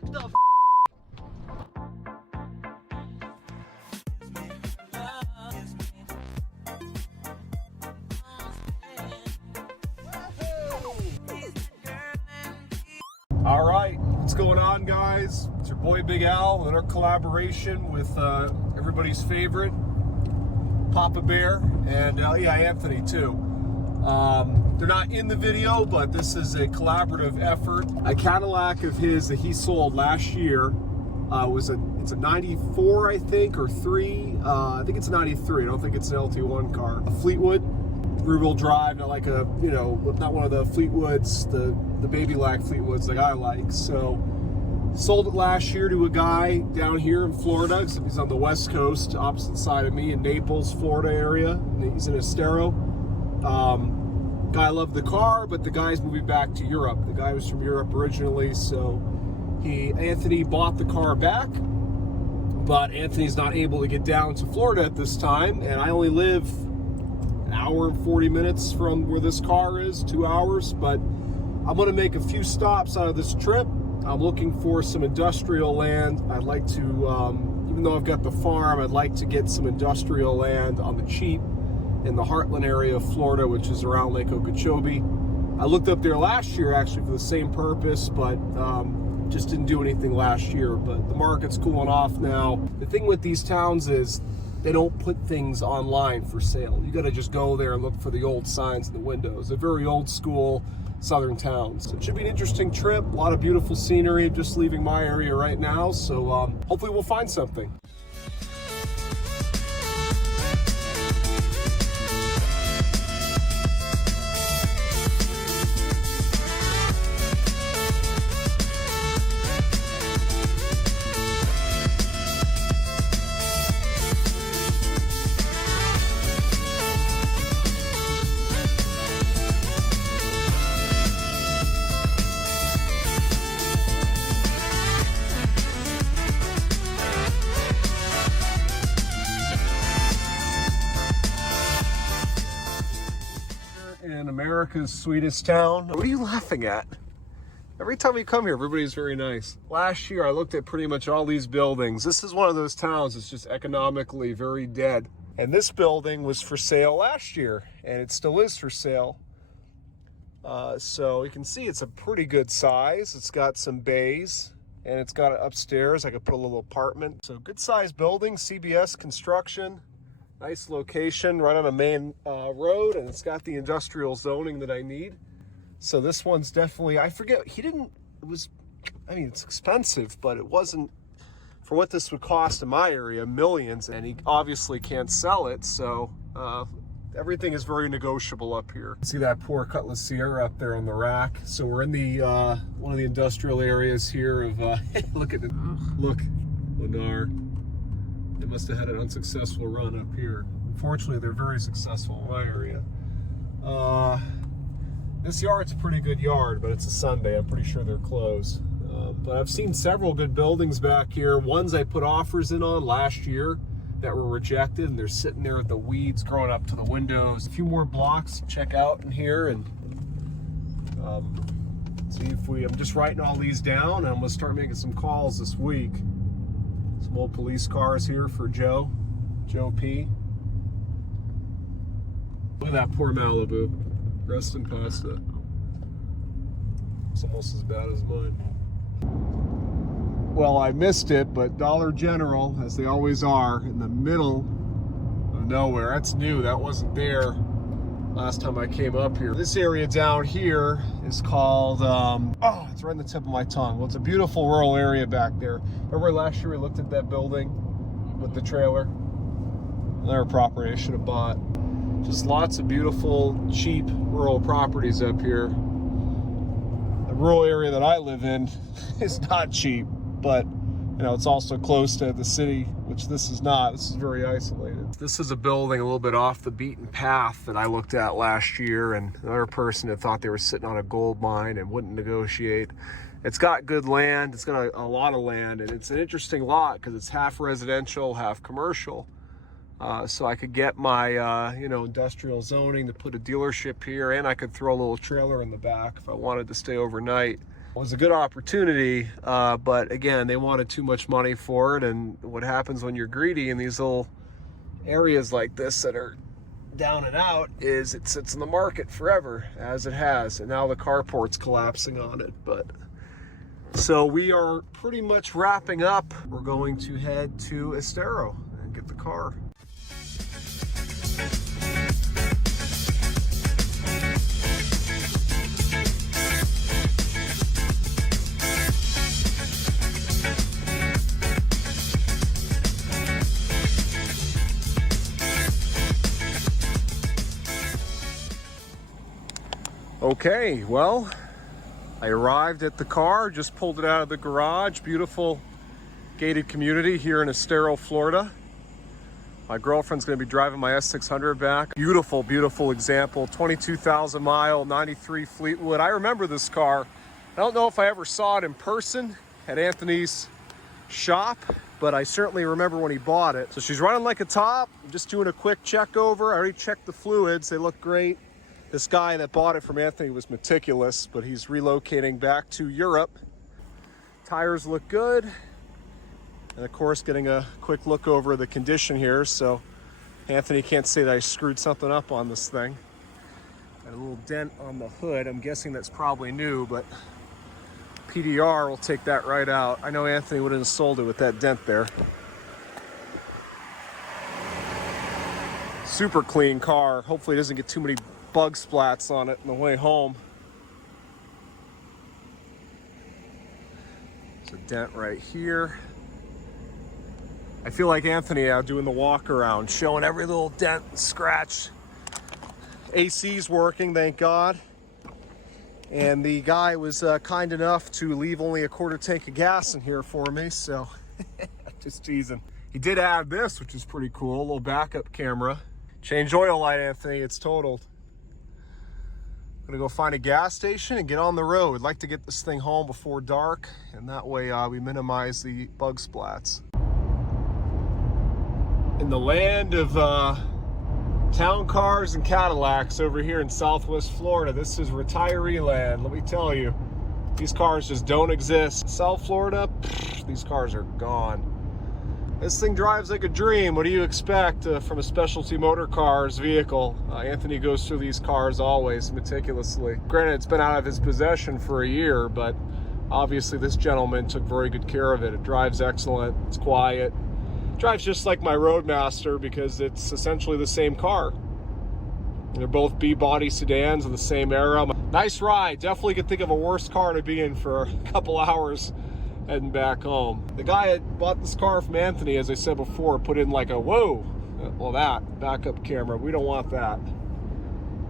What the f? All right, what's going on, guys? It's your boy Big Al and our collaboration with everybody's favorite Papa Bear and yeah, Anthony too. They're not in the video, but this is a collaborative effort. A Cadillac of his that he sold last year it's a 94, I think, or 3. I think it's a 93. I don't think it's an LT1 car. A Fleetwood, rear-wheel drive, not like a, you know, not one of the Fleetwoods, the baby lack Fleetwoods like I like. So sold it last year to a guy down here in Florida. He's on the West Coast, opposite side of me in Naples, Florida area. He's in Estero. Guy loved the car, but the guy's moving back to Europe. The guy was from Europe originally, so Anthony bought the car back, but Anthony's not able to get down to Florida at this time, and I only live an hour and 40 minutes from where this car is, 2 hours, but I'm gonna make a few stops out of this trip. I'm looking for some industrial land. I'd like to, even though I've got the farm, I'd like to get some industrial land on the cheap in the Heartland area of Florida, which is around Lake Okeechobee. I looked up there last year actually for the same purpose, but just didn't do anything last year. But the market's cooling off now. The thing with these towns is they don't put things online for sale. You gotta just go there and look for the old signs in the windows. They're very old school southern towns. So it should be an interesting trip. A lot of beautiful scenery. Just leaving my area right now, so hopefully we'll find something. In America's sweetest town. What are you laughing at? Every time we come here, everybody's very nice. Last year, I looked at pretty much all these buildings. This is one of those towns that's just economically very dead. And this building was for sale last year, and it still is for sale. So you can see it's a pretty good size. It's got some bays, and it's got upstairs. I could put a little apartment. So good sized building, CBS construction. Nice location, right on a main road, and it's got the industrial zoning that I need. So this one's definitely, I forget, I mean, it's expensive, but it wasn't, for what this would cost in my area, millions, and he obviously can't sell it, so everything is very negotiable up here. See that poor Cutlass Sierra up there on the rack? So we're in the, one of the industrial areas here of, look at it, look, Lennar. They must have had an unsuccessful run up here. Unfortunately, they're very successful in my area. This yard's a pretty good yard, but it's a Sunday. I'm pretty sure they're closed. But I've seen several good buildings back here. Ones I put offers in on last year that were rejected, and they're sitting there with the weeds growing up to the windows. A few more blocks to check out in here, and see if I'm just writing all these down, and I'm gonna start making some calls this week. Some old police cars here for Joe P. Look at that poor Malibu. Rest in pasta. It's almost as bad as mine. Well, I missed it, but Dollar General, as they always are, in the middle of nowhere. That's new, that wasn't there last time I came up here. This area down here is called, oh, it's right on the tip of my tongue. Well, it's a beautiful rural area back there. Remember last year we looked at that building with the trailer? Another property I should have bought. Just lots of beautiful, cheap rural properties up here. The rural area that I live in is not cheap, but you know, it's also close to the city, which this is not. This is very isolated. This is a building a little bit off the beaten path that I looked at last year, and another person that thought they were sitting on a gold mine and wouldn't negotiate. It's got good land. It's got a lot of land, and it's an interesting lot because it's half residential, half commercial. So I could get my, you know, industrial zoning to put a dealership here, and I could throw a little trailer in the back if I wanted to stay overnight. was a good opportunity, but again, they wanted too much money for it. And what happens when you're greedy in these little areas like this that are down and out is it sits in the market forever, as it has, and now the carport's collapsing on it. But so we are pretty much wrapping up. We're going to head to Estero and get the car. Okay, well, I arrived at the car, just pulled it out of the garage. Beautiful gated community here in Estero, Florida. My girlfriend's gonna be driving my S600 back. Beautiful, beautiful example. 22,000 mile, 93 Fleetwood. I remember this car. I don't know if I ever saw it in person at Anthony's shop, but I certainly remember when he bought it. So she's running like a top. I'm just doing a quick check over. I already checked the fluids, they look great. This guy that bought it from Anthony was meticulous, but he's relocating back to Europe. Tires look good. And of course, getting a quick look over the condition here, so Anthony can't say that I screwed something up on this thing. Got a little dent on the hood. I'm guessing that's probably new, but PDR will take that right out. I know Anthony would have sold it with that dent there. Super clean car. Hopefully it doesn't get too many bug splats on it on the way home. There's a dent right here. I feel like Anthony out doing the walk around, showing every little dent and scratch. AC's working, thank God. And the guy was kind enough to leave only a quarter tank of gas in here for me, so just teasing. He did add this, which is pretty cool, a little backup camera. Change oil light, Anthony, it's totaled. I'm gonna go find a gas station and get on the road. I'd like to get this thing home before dark, and that way we minimize the bug splats. In the land of town cars and Cadillacs over here in Southwest Florida, this is retiree land, let me tell you. These cars just don't exist. South Florida, these cars are gone. This thing drives like a dream. What do you expect from a specialty motor cars vehicle? Anthony goes through these cars always meticulously. Granted, it's been out of his possession for a year, but obviously this gentleman took very good care of it. It drives excellent, it's quiet. It drives just like my Roadmaster because it's essentially the same car. They're both B-body sedans of the same era. Nice ride. Definitely could think of a worse car to be in for a couple hours heading back home. The guy that bought this car from Anthony, as I said before, put in like a whoa, well, that backup camera. We don't want that.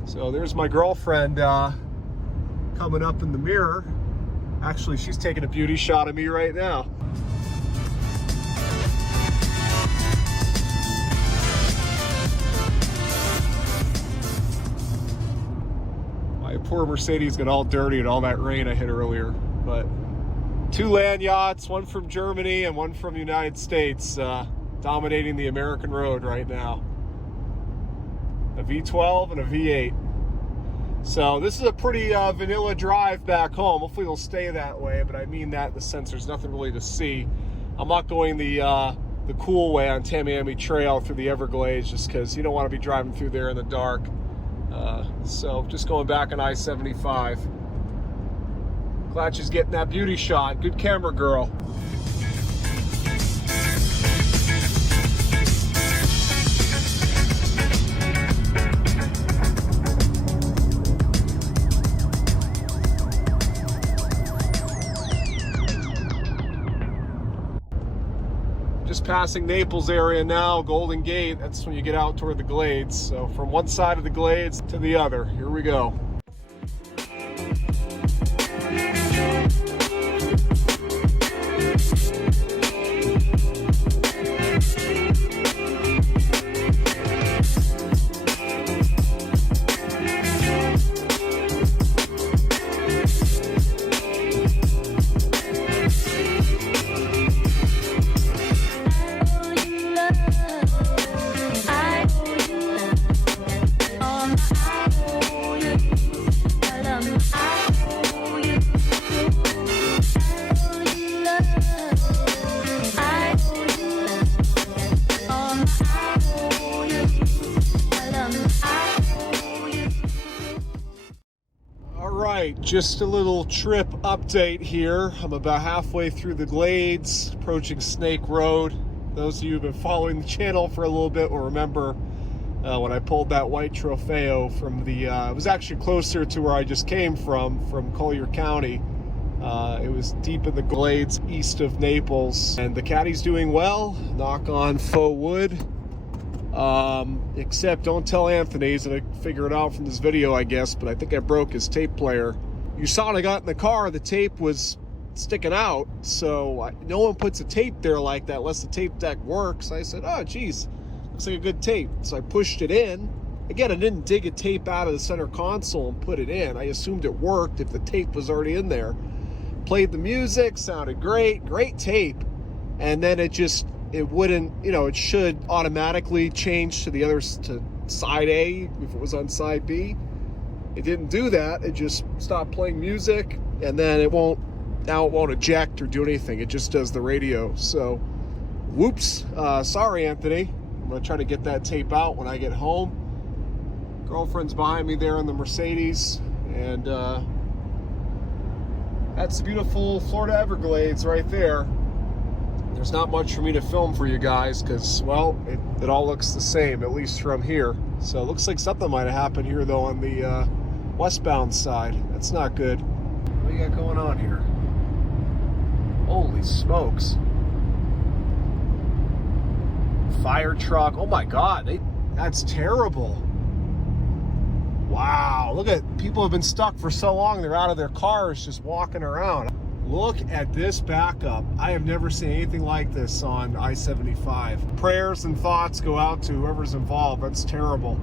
So there's my girlfriend coming up in the mirror. Actually, she's taking a beauty shot of me right now. My poor Mercedes got all dirty in all that rain I hit earlier, but 2 land yachts, one from Germany and one from the United States, dominating the American road right now. A V12 and a V8. So this is a pretty vanilla drive back home. Hopefully it'll stay that way, but I mean that in the sense there's nothing really to see. I'm not going the cool way on Tamiami Trail through the Everglades just because you don't want to be driving through there in the dark. So just going back on I-75. Glad she's getting that beauty shot. Good camera girl. Just passing Naples area now, Golden Gate. That's when you get out toward the Glades. So from one side of the Glades to the other. Here we go. I owe you. Just a little trip update here. I'm about halfway through the Glades, approaching Snake Road. Those of you who've been following the channel for a little bit will remember when I pulled that white Trofeo from the, it was actually closer to where I just came from Collier County. It was deep in the Glades east of Naples. And the caddy's doing well, knock on faux wood. Except don't tell Anthony, he's gonna figure it out from this video, I guess, but I think I broke his tape player. You saw when I got in the car, the tape was sticking out, so no one puts a tape there like that unless the tape deck works. I said, oh geez, looks like a good tape. So I pushed it in. Again, I didn't dig a tape out of the center console and put it in. I assumed it worked if the tape was already in there. Played the music, sounded great, great tape. And then it wouldn't, you know, it should automatically change to the other, to side A if it was on side B. It didn't do that. It just stopped playing music, and then it won't eject or do anything. It just does the radio. So, whoops. Sorry, Anthony. I'm gonna try to get that tape out when I get home. Girlfriend's behind me there in the Mercedes, and that's the beautiful Florida Everglades right there. There's not much for me to film for you guys because, well, it all looks the same, at least from here. So it looks like something might have happened here, though, on the westbound side. That's not good. What do you got going on here? Holy smokes. Fire truck. Oh, my God. That's terrible. Wow. Look at, people have been stuck for so long, they're out of their cars just walking around. Look at this backup. I have never seen anything like this on I-75. Prayers and thoughts go out to whoever's involved. That's terrible.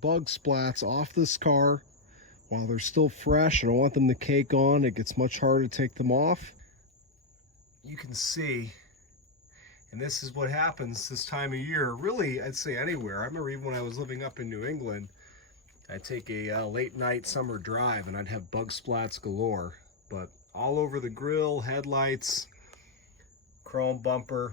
Bug splats off this car while they're still fresh. I don't want them to cake on. It gets much harder to take them off. You can see, and this is what happens this time of year, really, I'd say anywhere. I remember even when I was living up in New England, I'd take a late night summer drive and I'd have bug splats galore, but all over the grill, headlights, chrome bumper.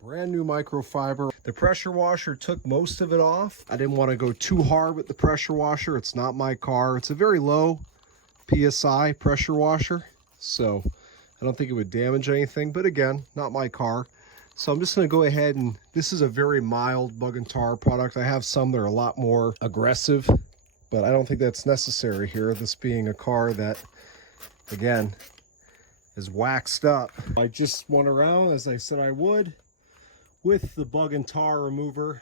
Brand new microfiber. The pressure washer took most of it off. I didn't want to go too hard with the pressure washer. It's not my car. It's a very low PSI pressure washer, so I don't think it would damage anything, but again, not my car. So I'm just going to go ahead, and this is a very mild bug and tar product. I have some that are a lot more aggressive, but I don't think that's necessary here, this being a car that, again, is waxed up. I just went around, as I said I would, with the bug and tar remover,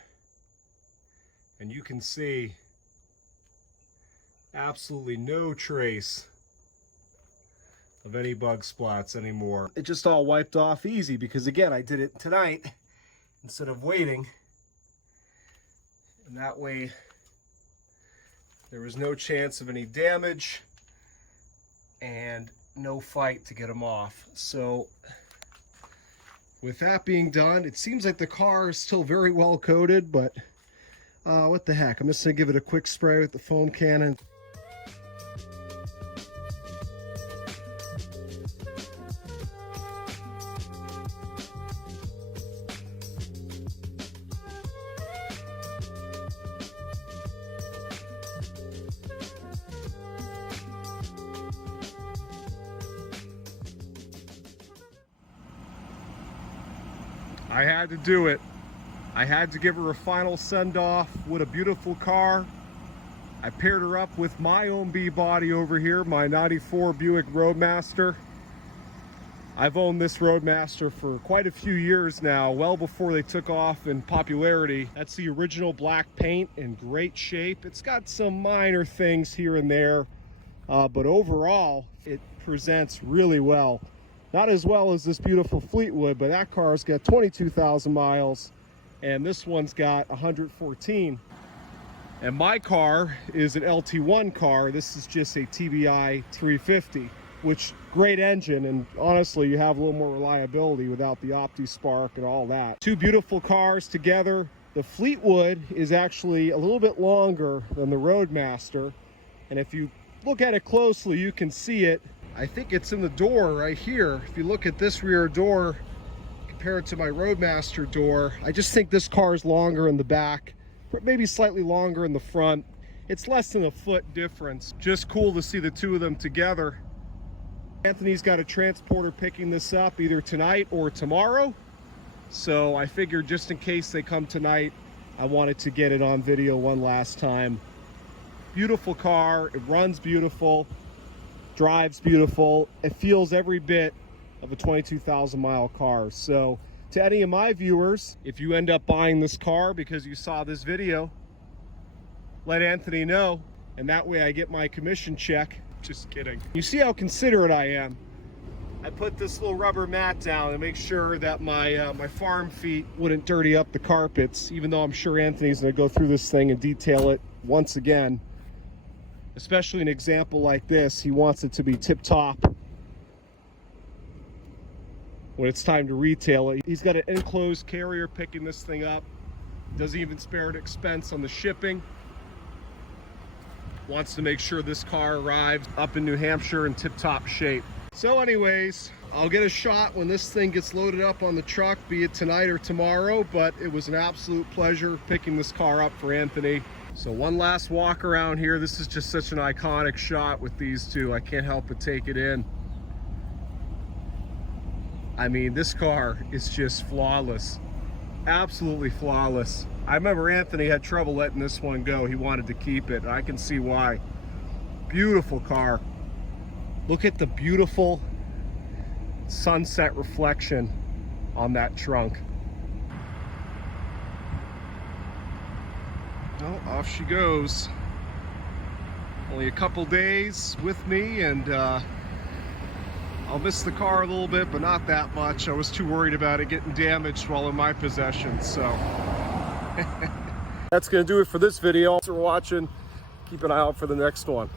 and you can see absolutely no trace of any bug splats anymore. It just all wiped off easy because, again, I did it tonight instead of waiting, and that way there was no chance of any damage and no fight to get them off. So with that being done, it seems like the car is still very well coated, but What the heck, I'm just gonna give it a quick spray with the foam cannon. I had to do it. I had to give her a final send-off. What a beautiful car. I paired her up with my own B-body over here, my 94 Buick Roadmaster. I've owned this Roadmaster for quite a few years now, well before they took off in popularity. That's the original black paint in great shape. It's got some minor things here and there, but overall, it presents really well. Not as well as this beautiful Fleetwood, but that car's got 22,000 miles, and this one's got 114. And my car is an LT1 car. This is just a TBI 350, which great engine, and honestly, you have a little more reliability without the OptiSpark and all that. Two beautiful cars together. The Fleetwood is actually a little bit longer than the Roadmaster, and if you look at it closely, you can see it. I think it's in the door right here. If you look at this rear door compared to my Roadmaster door, I just think this car is longer in the back, maybe slightly longer in the front. It's less than a foot difference. Just cool to see the two of them together. Anthony's got a transporter picking this up either tonight or tomorrow. So I figured just in case they come tonight, I wanted to get it on video one last time. Beautiful car, it runs beautiful. Drives beautiful. It feels every bit of a 22,000 mile car. So to any of my viewers, if you end up buying this car because you saw this video, let Anthony know, and that way I get my commission check. Just kidding. You see how considerate I am. I put this little rubber mat down to make sure that my my farm feet wouldn't dirty up the carpets, even though I'm sure Anthony's gonna go through this thing and detail it once again. Especially an example like this, he wants it to be tip-top when it's time to retail it. He's got an enclosed carrier picking this thing up. Doesn't even spare an expense on the shipping. Wants to make sure this car arrives up in New Hampshire in tip-top shape. So anyways, I'll get a shot when this thing gets loaded up on the truck, be it tonight or tomorrow, but it was an absolute pleasure picking this car up for Anthony. So one last walk around here. This is just such an iconic shot with these two. I can't help but take it in. I mean, this car is just flawless. Absolutely flawless. I remember Anthony had trouble letting this one go. He wanted to keep it, and I can see why. Beautiful car. Look at the beautiful sunset reflection on that trunk. Well, off she goes. Only a couple days with me, and I'll miss the car a little bit, but not that much. I was too worried about it getting damaged while in my possession, so. That's gonna do it for this video. Thanks for watching. Keep an eye out for the next one.